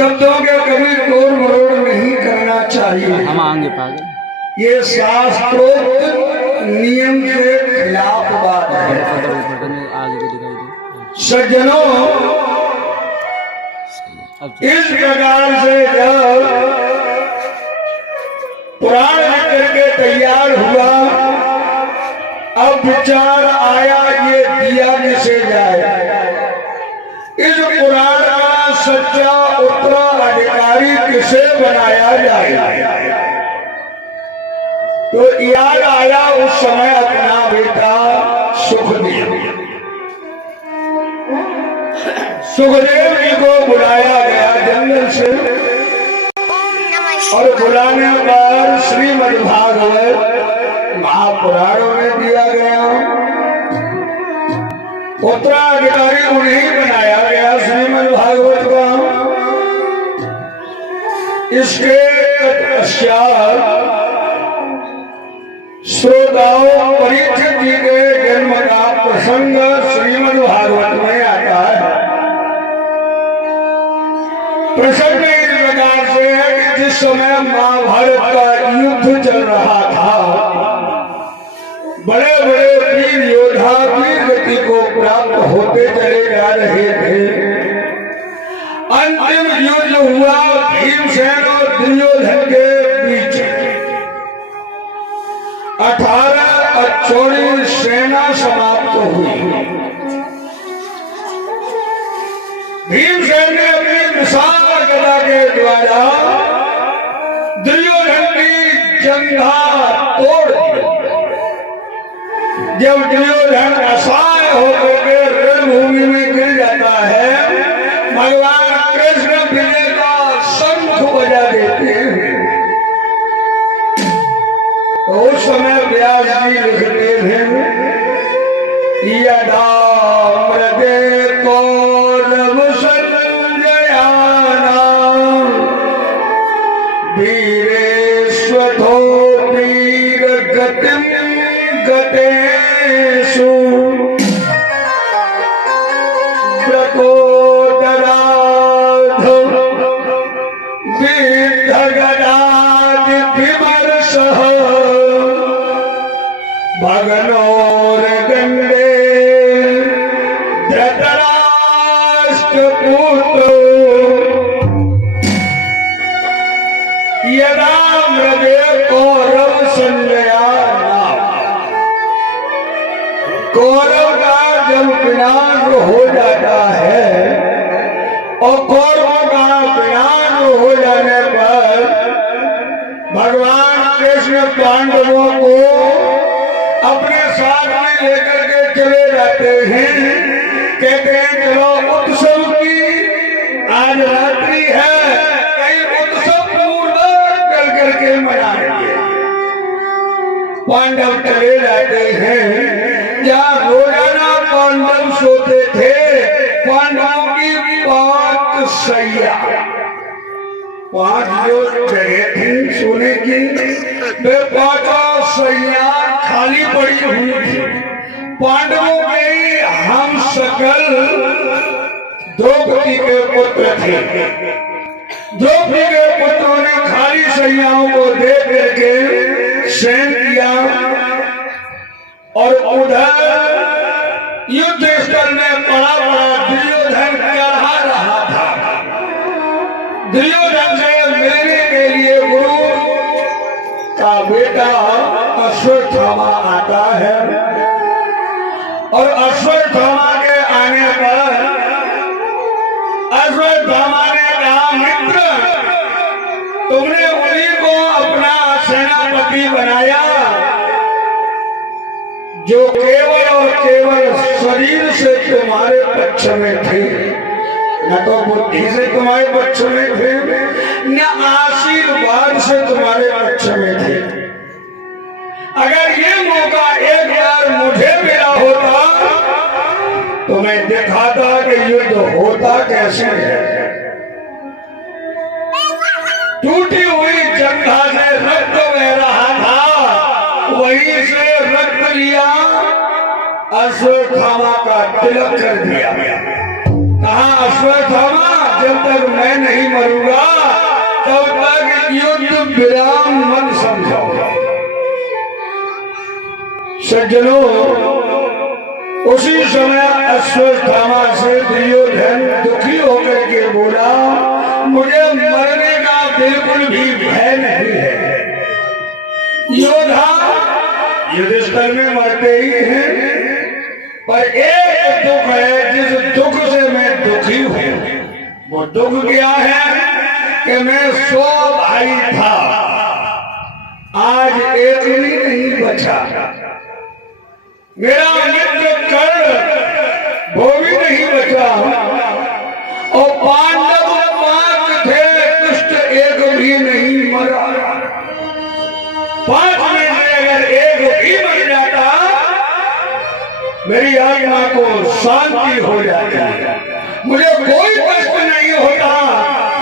शब्दों के कभी तोड़ मरोड़ नहीं करना चाहिए। हम आएंगे पागल। ये शास्त्रोक्त नियम के खिलाफ बात है। आगे को दिखाई दे। सज्जनों, इस प्रकार से जब पुराण लिख के तैयार हुआ, अब विचार आया ये दिया किसे जाए। इस पुराण का सच्चा उत्तराधिकारी किसे बनाया जाए। तो याद आया उस समय अपना बेटा सुखदेव। सुखदेव जी को बुलाया गया जंगल से, और बुलाने पर श्रीमद्भागवत महापुराणों में दिया गया। उत्तराधिकारी उन्हें बनाया गया श्रीमद्भागवत का। इसके तत्पश्चात श्रोताओं परीक्षित जी के जन्म का प्रसंग श्रीमद्भागवत में आता है। प्रसंग इस प्रकार से है कि जिस समय महाभारत का युद्ध चल रहा था, बड़े बड़े वीर योद्धा वीर गति को प्राप्त होते चले जा रहे थे। अंतिम युद्ध हुआ भीमसेन और दुर्योधन के बीच। 18 अक्षौणी सेना समाप्त हुई। भीमसेन ने अपनी विशाल गदा के द्वारा दुर्योधन की जंघा तोड़ दी। जब दुर्योधन असहाय होकर के रणभूमि में गिर जाता है, भगवान कृष्ण विजय का शंख बजा देते हैं। तो उस समय व्यास जी लिखते हैं, यदा मृदे कौरव संजयाना वीरेश्वतो वीर गतिम गतेषु भगनोर गंडे धृतराष्ट्रपुत्र यदा मृदे कौरव संजयाना। कौरव का जब विनाश हो जाता है, और कौरवों का विनाश हो जाने पर भगवान कृष्ण पांडवों को अपने साथ में लेकर के चले जाते हैं। कहते हैं चलो उत्सव की आज रात्रि है, कई उत्सव पूर्वक कर करके मनाएंगे। पांडव चले जाते हैं। जहाँ रोजाना पांडव सोते थे, पांडवों की 5 सैया, 5 जो जगह थी सोने की, वे 5 सैया खाली पड़ी हुई थी। पांडवों में हम सकल द्रौपदी के पुत्र थे। द्रौपदी के पुत्रों ने खाली सैयाओं को देख करके शयन किया, और उधर युद्ध स्थल में बड़ा बड़ा दुर्योधन चढ़ा रहा था। दुर्योधन से मिलने के लिए गुरु का बेटा अश्वत्थामा आता है, और अश्वत्थामा के आने पर अश्वत्थामा ने कहा, मित्र तुमने उन्हीं को अपना सेनापति बनाया जो केवल और केवल शरीर से तुम्हारे पक्ष में थे, न तो बुद्धि से तुम्हारे पक्ष में थे, न आशीर्वाद से तुम्हारे पक्ष में थे। अगर ये मौका एक बार मुझे मिला होता तो मैं दिखाता कि युद्ध होता कैसे है। टूटी हुई जंघा से रक्त बह रहा था, वहीं से रक्त लिया, अश्वत्थामा का तिलक कर दिया। कहा अश्वत्थामा जब तक मैं नहीं मरूंगा तब तक युद्ध विराम मत समझो। सज्जनों, उसी समय अश्वत्थामा से दुर्योधन दुखी होकर के बोला, मुझे मरने का बिल्कुल भी भय नहीं है। योद्धा युद्धस्थल में मरते ही हैं, पर एक दुख है जिस दुख से मैं दुखी हूं। वो दुख क्या है कि मैं 100 भाई था, आज एक भी नहीं बचा। मेरा मित्र कर्ण वो भी नहीं बचा, और पांडव 5 थे, दुष्ट एक भी नहीं मरा। 5 में से अगर एक भी मर जाता मेरी आत्मा को शांति हो जाती, मुझे कोई कष्ट नहीं होता।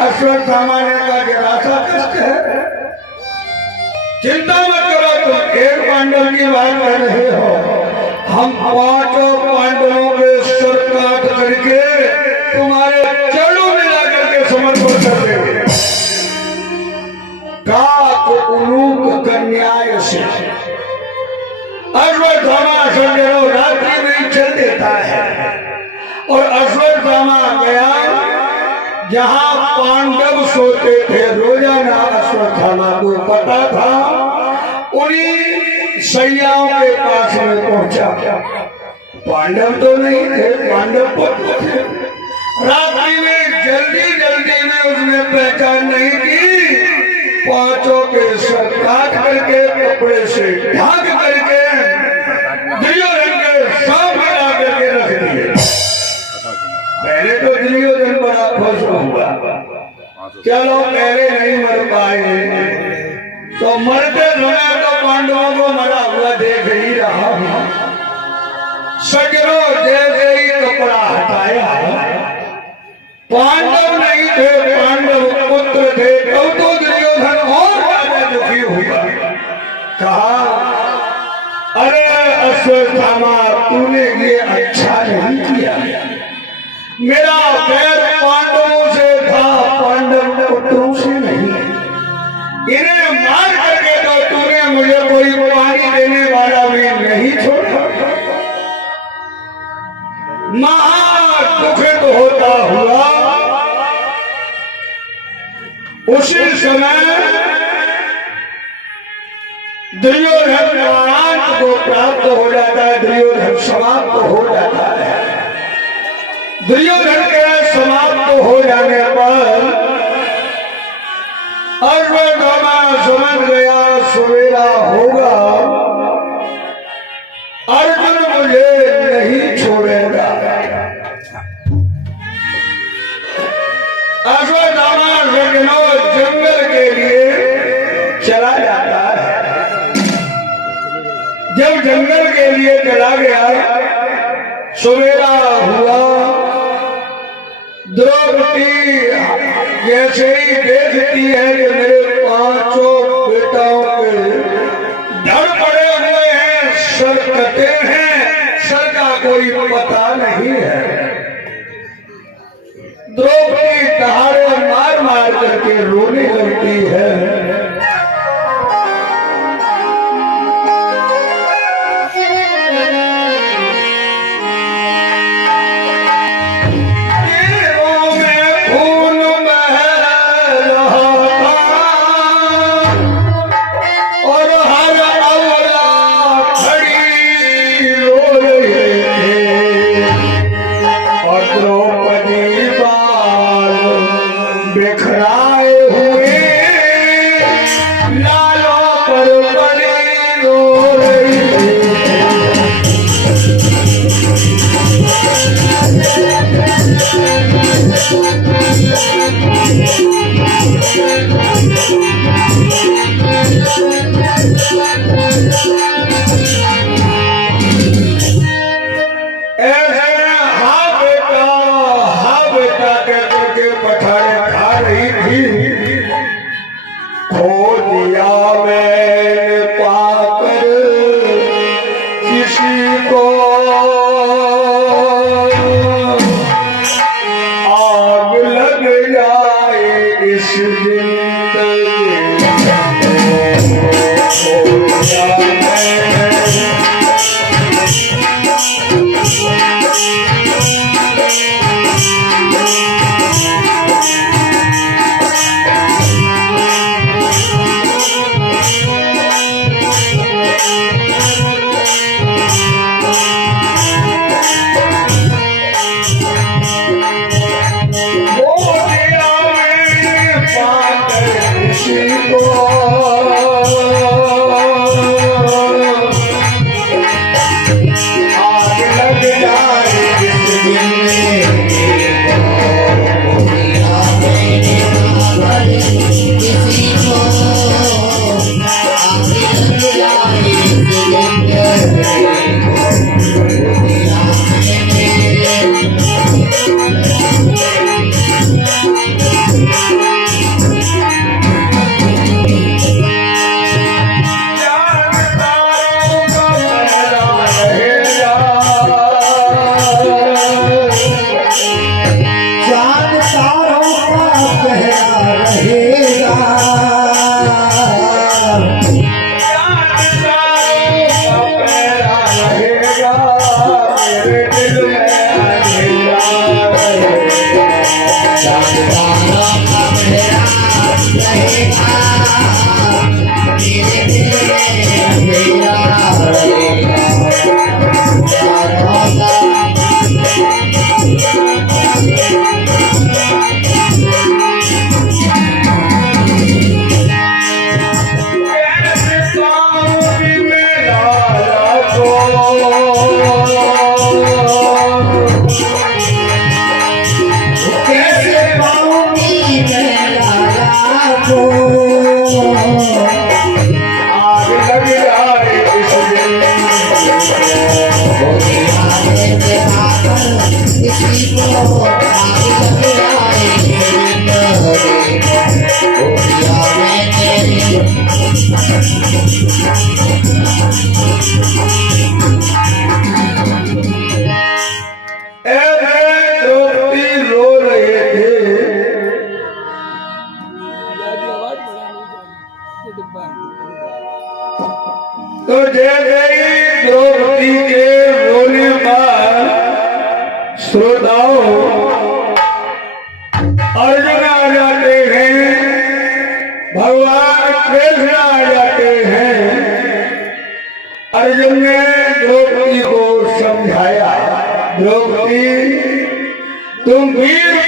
अश्वत्थामा ने कहा जरा सा कष्ट है, चिंता मत करो, तुम एक पांडव की बात कर रहे हो, हम 5 पांडवों के सर काट करके तुम्हारे चरणों में ला करके समर्पण कर देंगे। कन्याय से अश्वत्थामा सज्जनों रात्रि में ही चल देता है, और अश्वत्थामा गया जहां पांडव सोते थे। रोजाना अश्वत्थामा को पता था, उन्हीं सैयाओं के पास में पहुंचा। पांडव तो नहीं थे, पांडव पुत्र थे। रात्रि में जल्दी जल्दी में उसने पहचान नहीं की, 5 के सर काट करके कपड़े से ढक करके दुर्योधन के सामने ला करके रख दिए। पहले तो दुर्योधन बड़ा खुश हुआ, चलो पहले नहीं मर पाए तो मरते समय तो पांडवों को मरा हुआ देख ही रहा हूं। सजरों जैसे ही कपड़ा हटाया, पांडव नहीं थे, पांडव पुत्र थे, तब तो दुर्योधन और ज्यादा दुखी हुआ। कहा, अरे अश्वत्थामा, तूने ये अच्छा नहीं किया। मेरा बैर पांडवों से था, पांडव पुत्रों से नहीं। इन्हें मार करके तो तूने मुझे कोई पानी देने वाला भी नहीं छोड़ा। महादुखित होता हुआ उसी समय दुर्योधन देवांत को प्राप्त हो जाता है, दुर्योधन समाप्त हो जाता है। दुर्योधन के समाप्त हो जाने पर अश्वत्थामा समझ गया सवेरा होगा, अर्जुन मुझे नहीं छोड़ेगा। अश्वत्थामा जंगल के लिए चला जाता है। जब जंगल के लिए चला गया, सवेरा हुआ, द्रौपदी जैसे ही देखती है कि मेरे 5 बेटाओं के धड़ पड़े हुए हैं, सर कटे हैं, सर का कोई पता नहीं है, द्रौपदी दहाड़े मार मार करके रोने लगती है। बिखराए हुए लालों पर बड़ी रो रही ऐसे हाँ बेटा कहकर के पठारे खा रही थी। खो दिया मैंने पाकर किसी को, आग लग इस जिंदगी हो जाए। तो जैसे ही द्रौपदी के रोने पर श्रोताओं अर्जुन आ जाते हैं, भगवान कृष्ण आ जाते हैं। अर्जुन ने द्रौपदी को समझाया, द्रौपदी तुम वीर